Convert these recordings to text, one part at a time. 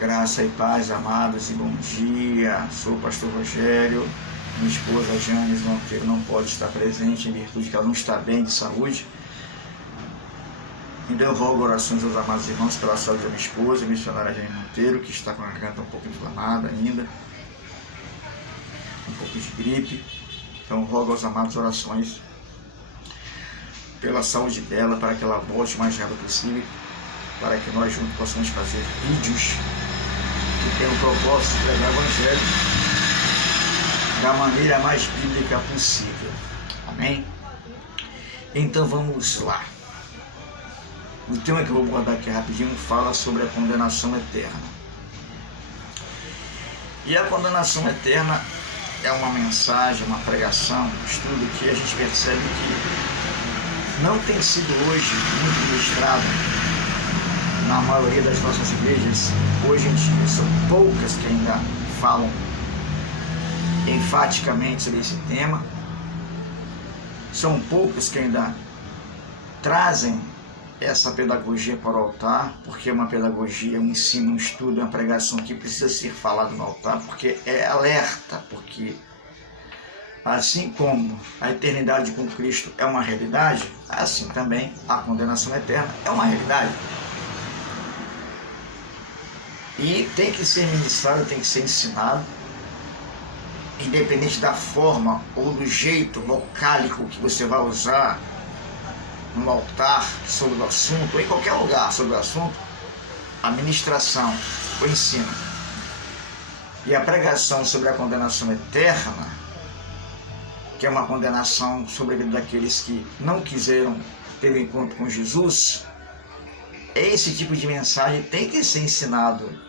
Graça e paz, amados, e bom dia. Sou o pastor Rogério. Minha esposa Janes Monteiro não pode estar presente em virtude que ela não está bem de saúde. Então eu rogo orações aos amados irmãos pela saúde da minha esposa, a missionária Janes Monteiro, que está com a garganta um pouco inflamada ainda, um pouco de gripe. Então eu rogo aos amados orações pela saúde dela, para que ela volte o mais rápido possível, para que nós juntos possamos fazer vídeos que tenham o propósito de pregar o Evangelho da maneira mais bíblica possível. Amém? Então vamos lá. O tema que eu vou abordar aqui rapidinho fala sobre a condenação eterna. E a condenação eterna é uma mensagem, uma pregação, um estudo que a gente percebe que não tem sido hoje muito ministrado na maioria das nossas igrejas. Hoje em dia são poucas que ainda falam enfaticamente sobre esse tema, são poucas que ainda trazem essa pedagogia para o altar, porque é uma pedagogia, um ensino, um estudo, uma pregação que precisa ser falado no altar, porque é alerta, porque assim como a eternidade com Cristo é uma realidade, assim também a condenação eterna é uma realidade. E tem que ser ministrado, tem que ser ensinado, independente da forma ou do jeito vocálico que você vai usar no altar sobre o assunto, ou em qualquer lugar sobre o assunto, a ministração, o ensino e a pregação sobre a condenação eterna, que é uma condenação sobre a vida daqueles que não quiseram ter o encontro com Jesus, esse tipo de mensagem tem que ser ensinado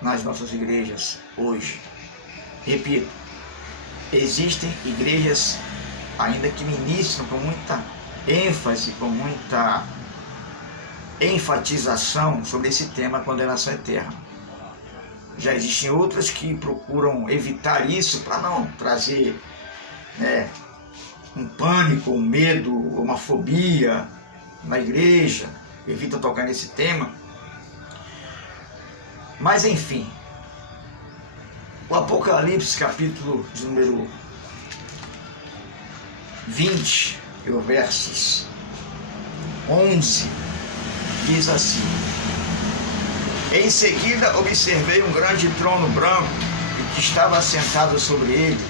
nas nossas igrejas hoje. Repito, existem igrejas ainda que ministram com muita ênfase, com muita enfatização sobre esse tema, condenação eterna. Já existem outras que procuram evitar isso para não trazer um pânico, um medo, uma fobia na igreja, evitam tocar nesse tema. Mas enfim, o Apocalipse, capítulo de número 20, versos 11, diz assim: Em seguida observei um grande trono branco e que estava assentado sobre ele.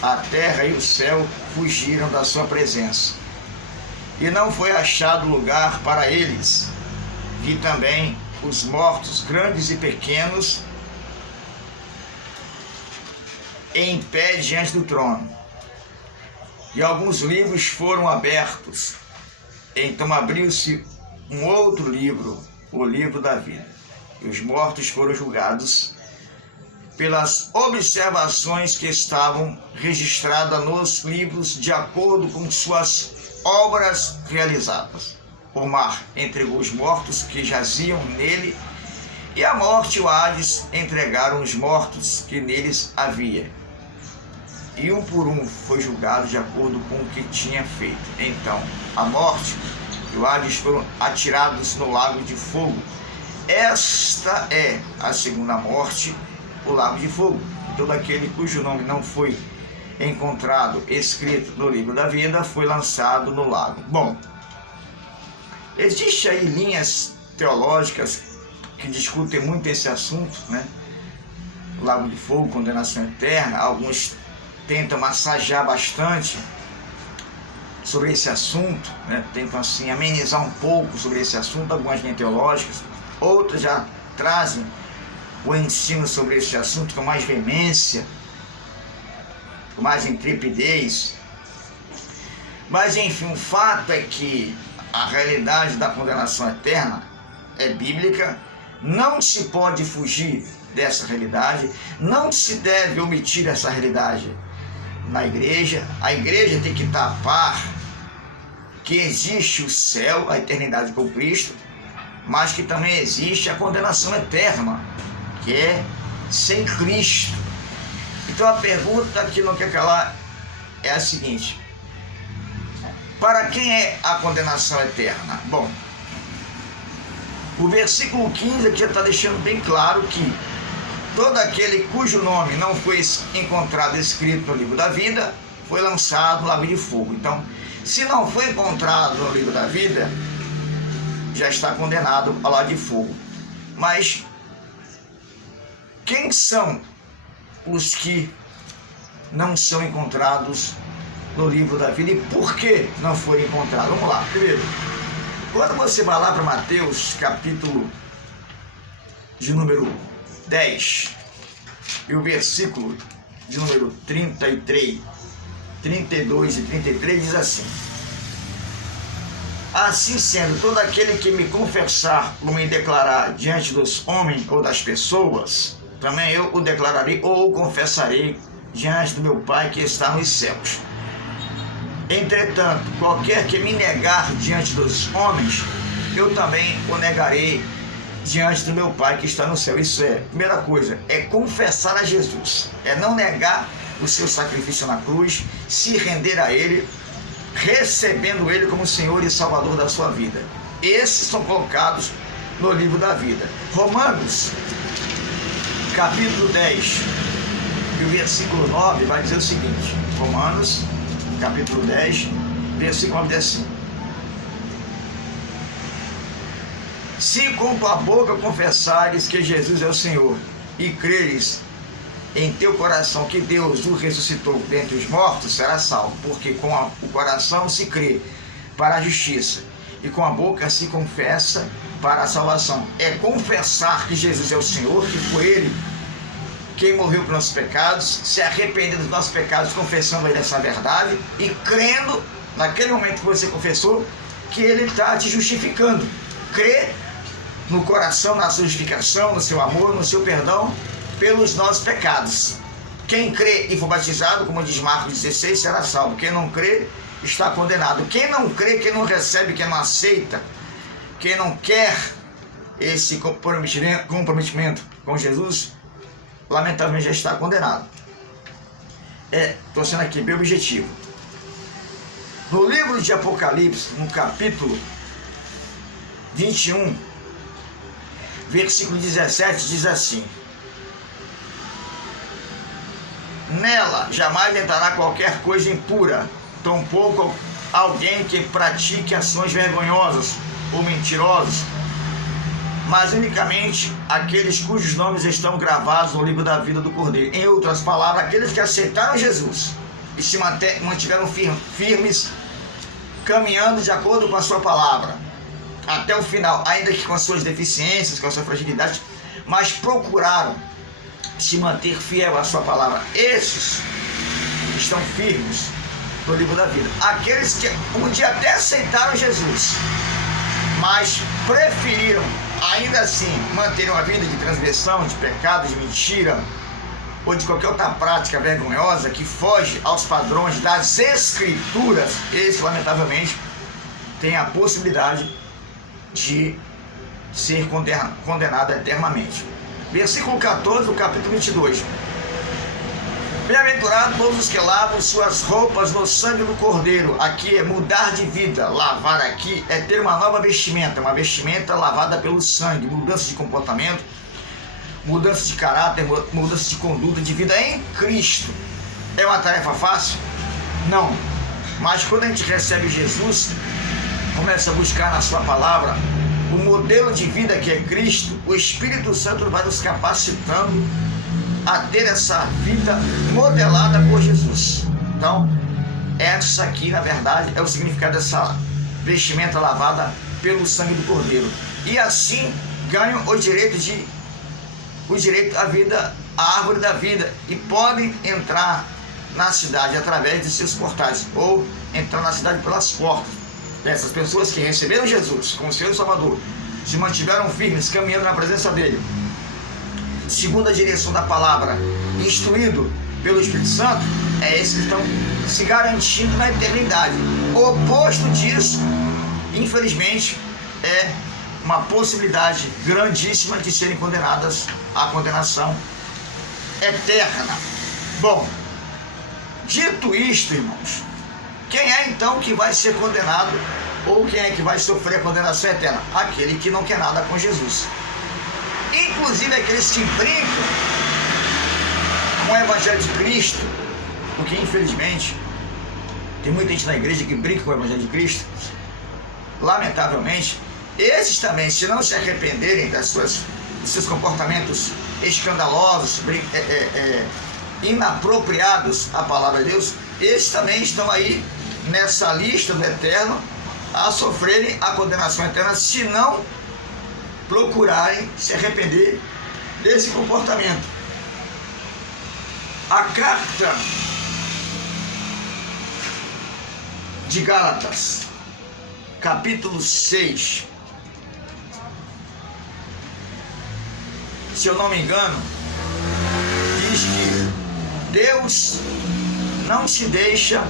A terra e o céu fugiram da sua presença, e não foi achado lugar para eles. Vi também os mortos, grandes e pequenos, em pé diante do trono. E alguns livros foram abertos. Então abriu-se um outro livro, o livro da vida. E os mortos foram julgados pelas observações que estavam registradas nos livros, de acordo com suas obras realizadas. O mar entregou os mortos que jaziam nele, e a morte e o Hades entregaram os mortos que neles havia. E um por um foi julgado de acordo com o que tinha feito. Então a morte e o Hades foram atirados no lago de fogo. Esta é a segunda morte, o lago de fogo. Todo aquele cujo nome não foi encontrado escrito no livro da vida foi lançado no lago. Bom, existem aí linhas teológicas que discutem muito esse assunto, O lago de fogo, condenação eterna. Alguns tentam massagear bastante sobre esse assunto, tentam assim amenizar um pouco sobre esse assunto, algumas linhas teológicas. Outras já trazem o ensino sobre esse assunto com mais veemência, com mais intrepidez. Mas enfim, o fato é que a realidade da condenação eterna é bíblica, não se pode fugir dessa realidade, não se deve omitir essa realidade na igreja. A igreja tem que estar a par que existe o céu, a eternidade com Cristo, mas que também existe a condenação eterna, que é sem Cristo. Então a pergunta que não quer calar é a seguinte: para quem é a condenação eterna? Bom, O versículo 15 aqui já está deixando bem claro que todo aquele cujo nome não foi encontrado escrito no livro da vida foi lançado no lago de fogo. Então, se não foi encontrado no livro da vida, já está condenado ao lago de fogo. Mas quem são os que não são encontrados no livro da vida e por que não foram encontrados? Vamos lá. Primeiro, quando você vai lá para Mateus, capítulo de número 10, e o versículo de número 33, 32 e 33 diz assim: assim sendo, todo aquele que me confessar ou me declarar diante dos homens ou das pessoas, também eu o declararei ou o confessarei diante do meu Pai que está nos céus. Entretanto, qualquer que me negar diante dos homens, eu também o negarei diante do meu Pai que está no céu. Isso é, primeira coisa, é confessar a Jesus, é não negar o seu sacrifício na cruz, se render a Ele, recebendo Ele como Senhor e Salvador da sua vida. Esses são colocados no livro da vida. Romanos, capítulo 10, e o versículo 9 vai dizer o seguinte: Romanos, capítulo 10, versículo 9 diz assim: se com tua boca confessares que Jesus é o Senhor e creres em teu coração que Deus o ressuscitou dentre os mortos, será salvo, porque com o coração se crê para a justiça e com a boca se confessa para a salvação. É confessar que Jesus é o Senhor, que foi Ele quem morreu por nossos pecados, se arrependendo dos nossos pecados, confessando a Ele essa verdade e crendo, naquele momento que você confessou, que Ele está te justificando. Crê no coração, na sua justificação, no seu amor, no seu perdão pelos nossos pecados. Quem crê e for batizado, como diz Marcos 16, será salvo. Quem não crê está condenado. Quem não crê, quem não recebe, quem não aceita, quem não quer esse comprometimento com Jesus, lamentavelmente já está condenado. Estou sendo aqui bem objetivo. No livro de Apocalipse, no capítulo 21, versículo 17, diz assim: nela jamais entrará qualquer coisa impura, tampouco alguém que pratique ações vergonhosas ou mentirosas, mas unicamente aqueles cujos nomes estão gravados no livro da vida do Cordeiro. Em outras palavras, aqueles que aceitaram Jesus e se mantiveram firmes, caminhando de acordo com a sua palavra, até o final, ainda que com as suas deficiências, com a sua fragilidade, mas procuraram se manter fiel à sua palavra. Esses estão firmes no livro da vida. Aqueles que um dia até aceitaram Jesus, mas preferiram ainda assim manter uma vida de transgressão, de pecado, de mentira ou de qualquer outra prática vergonhosa que foge aos padrões das Escrituras, esse lamentavelmente tem a possibilidade de ser condenado eternamente. Versículo 14 do capítulo 22: bem-aventurados todos os que lavam suas roupas no sangue do Cordeiro. Aqui é mudar de vida. Lavar aqui é ter uma nova vestimenta, uma vestimenta lavada pelo sangue, mudança de comportamento, mudança de caráter, mudança de conduta, de vida em Cristo. É uma tarefa fácil? Não. Mas quando a gente recebe Jesus, começa a buscar na sua palavra o modelo de vida que é Cristo, o Espírito Santo vai nos capacitando a ter essa vida modelada por Jesus. Então, essa aqui, na verdade, é o significado dessa vestimenta lavada pelo sangue do Cordeiro. E assim ganham o direito à vida, à árvore da vida, e podem entrar na cidade através de seus portais, ou entrar na cidade pelas portas. Dessas pessoas que receberam Jesus como Senhor e Salvador, se mantiveram firmes, caminhando na presença dele, segundo a direção da palavra, instruído pelo Espírito Santo, esses que estão se garantindo na eternidade. O oposto disso, infelizmente, é uma possibilidade grandíssima de serem condenadas à condenação eterna. Bom, dito isto, irmãos, quem é então que vai ser condenado ou quem é que vai sofrer a condenação eterna? Aquele que não quer nada com Jesus. Inclusive aqueles que brincam com o Evangelho de Cristo, porque infelizmente tem muita gente na igreja que brinca com o Evangelho de Cristo. Lamentavelmente, esses também, se não se arrependerem dos seus comportamentos escandalosos, inapropriados à palavra de Deus, esses também estão aí nessa lista do eterno a sofrerem a condenação eterna, se não procurarem se arrepender desse comportamento. A carta de Gálatas, capítulo 6, se eu não me engano, diz que Deus não se deixa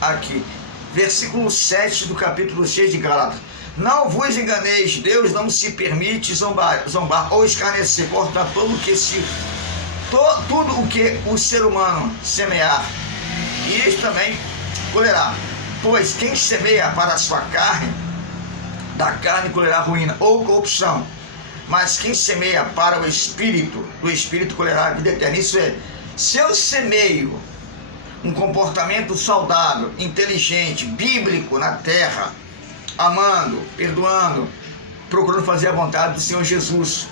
aqui. Versículo 7 do capítulo 6 de Gálatas. Não vos enganeis, Deus não se permite zombar ou escarnecer. Portanto, tudo o que o ser humano semear, isso também colherá. Pois quem semeia para a sua carne, da carne colherá ruína ou corrupção. Mas quem semeia para o Espírito, do Espírito colherá a vida eterna. Isso é, se eu semeio um comportamento saudável, inteligente, bíblico na terra, amando, perdoando, procurando fazer a vontade do Senhor Jesus,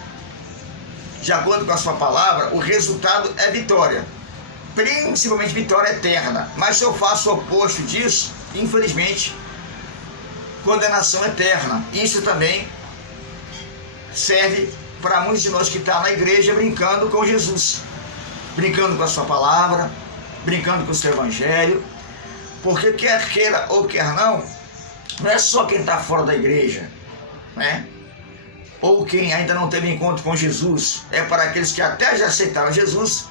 de acordo com a sua palavra, o resultado é vitória, principalmente vitória eterna. Mas se eu faço o oposto disso, infelizmente, condenação eterna. Isso também serve para muitos de nós que estão na igreja brincando com Jesus, brincando com a sua palavra, brincando com o seu evangelho, porque quer queira ou quer não é só quem está fora da igreja, né? Ou quem ainda não teve encontro com Jesus, é para aqueles que até já aceitaram Jesus,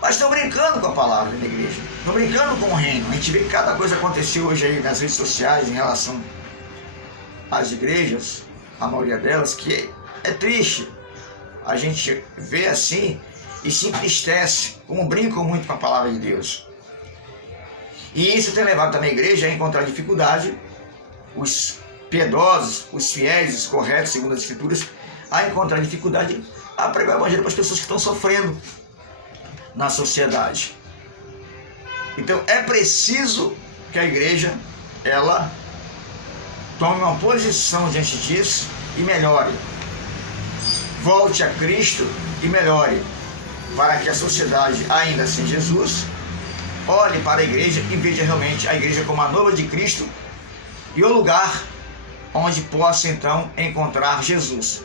mas estão brincando com a palavra da igreja, estão brincando com o reino. A gente vê que cada coisa aconteceu hoje aí nas redes sociais em relação às igrejas, a maioria delas, que é triste. A gente vê assim e se entristece, como brincam muito com a palavra de Deus. E isso tem levado também a igreja a encontrar dificuldade, os piedosos, os fiéis, os corretos, segundo as Escrituras, a encontrar dificuldade a pregar o evangelho para as pessoas que estão sofrendo na sociedade. Então é preciso que a igreja, ela tome uma posição diante disso e melhore. Volte a Cristo e melhore, para que a sociedade, ainda sem Jesus, olhe para a igreja e veja realmente a igreja como a noiva de Cristo e o lugar onde possa então encontrar Jesus.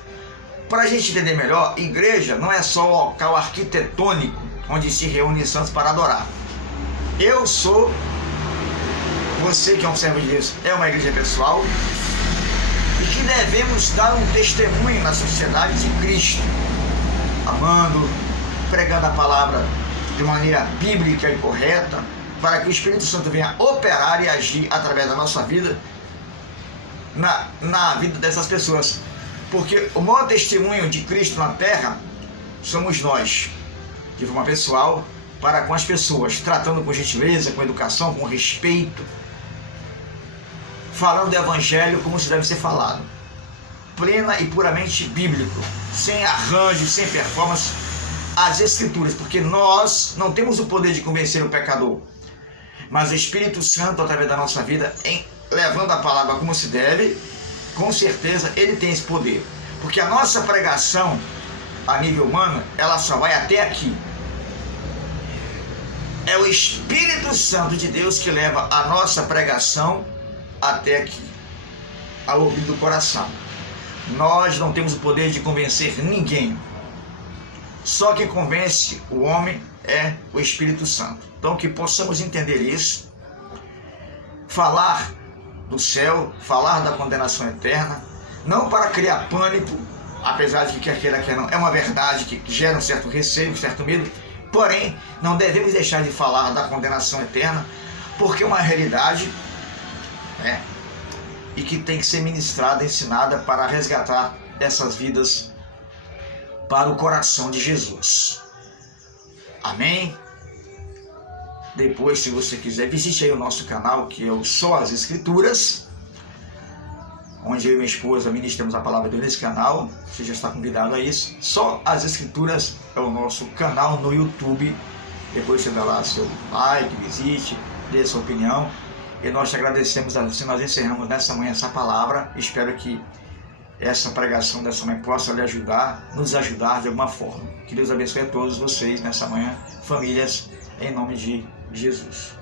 Para a gente entender melhor, igreja não é só o local arquitetônico onde se reúnem santos para adorar. Eu sou, você que é um servo de Deus, é uma igreja pessoal, e que devemos dar um testemunho na sociedade de Cristo, amando, pregando a palavra de maneira bíblica e correta, para que o Espírito Santo venha operar e agir através da nossa vida, na vida dessas pessoas. Porque o maior testemunho de Cristo na terra somos nós, de forma pessoal, para com as pessoas, tratando com gentileza, com educação, com respeito, falando do evangelho como se deve ser falado, plena e puramente bíblico, sem arranjo, sem performance, as Escrituras, porque nós não temos o poder de convencer o pecador, mas o Espírito Santo, através da nossa vida, levando a palavra como se deve, com certeza ele tem esse poder, porque a nossa pregação a nível humano, ela só vai até aqui. É o Espírito Santo de Deus que leva a nossa pregação até aqui, ao ouvido do coração. Nós não temos o poder de convencer ninguém. Só quem convence o homem é o Espírito Santo. Então que possamos entender isso, falar do céu, falar da condenação eterna, não para criar pânico, apesar de que quer queira, quer não, é uma verdade que gera um certo receio, um certo medo, porém, não devemos deixar de falar da condenação eterna, porque é uma realidade, né, e que tem que ser ministrada, ensinada para resgatar essas vidas para o coração de Jesus. Amém? Depois, se você quiser, visite aí o nosso canal, que é o Só as Escrituras. onde eu e minha esposa ministramos a palavra de Deus nesse canal. Você já está convidado a isso. Só as Escrituras é o nosso canal no YouTube. Depois você dá lá seu like, visite, dê sua opinião. E nós te agradecemos a Deus. Nós encerramos nessa manhã essa palavra. Espero que essa pregação dessa manhã possa lhe ajudar, nos ajudar de alguma forma. Que Deus abençoe a todos vocês nessa manhã, famílias, em nome de Jesus.